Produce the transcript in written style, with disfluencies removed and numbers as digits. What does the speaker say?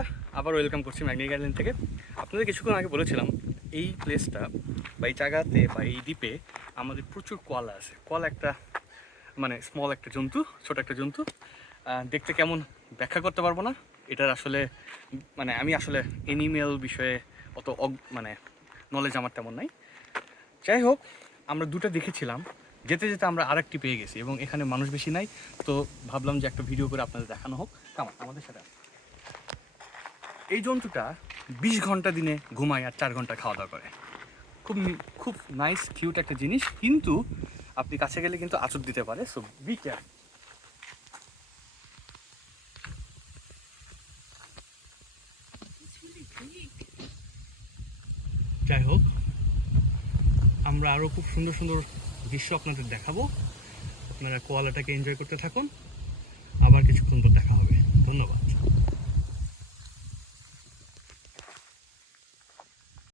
বন্ধুরা, আবার ওয়েলকাম করছি ম্যাগনিক আইল্যান্ড থেকে। আপনাদের কিছুক্ষণ আগে বলেছিলাম এই প্লেসটা বা এই জায়গাতে বা এই দ্বীপে আমাদের প্রচুর কোয়ালা আছে। কোয়ালা একটা মানে স্মল একটা জন্তু, ছোট একটা জন্তু। দেখতে কেমন ব্যাখ্যা করতে পারবো না। এটার আসলে মানে আমি আসলে এনিম্যাল বিষয়ে অত মানে নলেজ আমার তেমন নাই। যাই হোক, আমরা দুটো দেখেছিলাম, যেতে যেতে আমরা আরেকটি পেয়ে গেছি এবং এখানে মানুষ বেশি নাই, তো ভাবলাম যে একটা ভিডিও করে আপনাদের দেখানো হোক। কেমন আমাদের সাথে এই জন্তুটা 20 ঘন্টা দিনে ঘুমায় আর 4 ঘন্টা খাওয়া দাওয়া করে। খুব খুব নাইস কিউট একটা জিনিস, কিন্তু আপনি কাছে গেলে কিন্তু আঁচড় দিতে পারে, সো বি কেয়ার। যাই হোক, আমরা আরও খুব সুন্দর সুন্দর দৃশ্য আপনাদের দেখাবো। আপনারা কোয়ালাটাকে এনজয় করতে থাকুন, আবার কিছুক্ষণ পর দেখা হবে। ধন্যবাদ।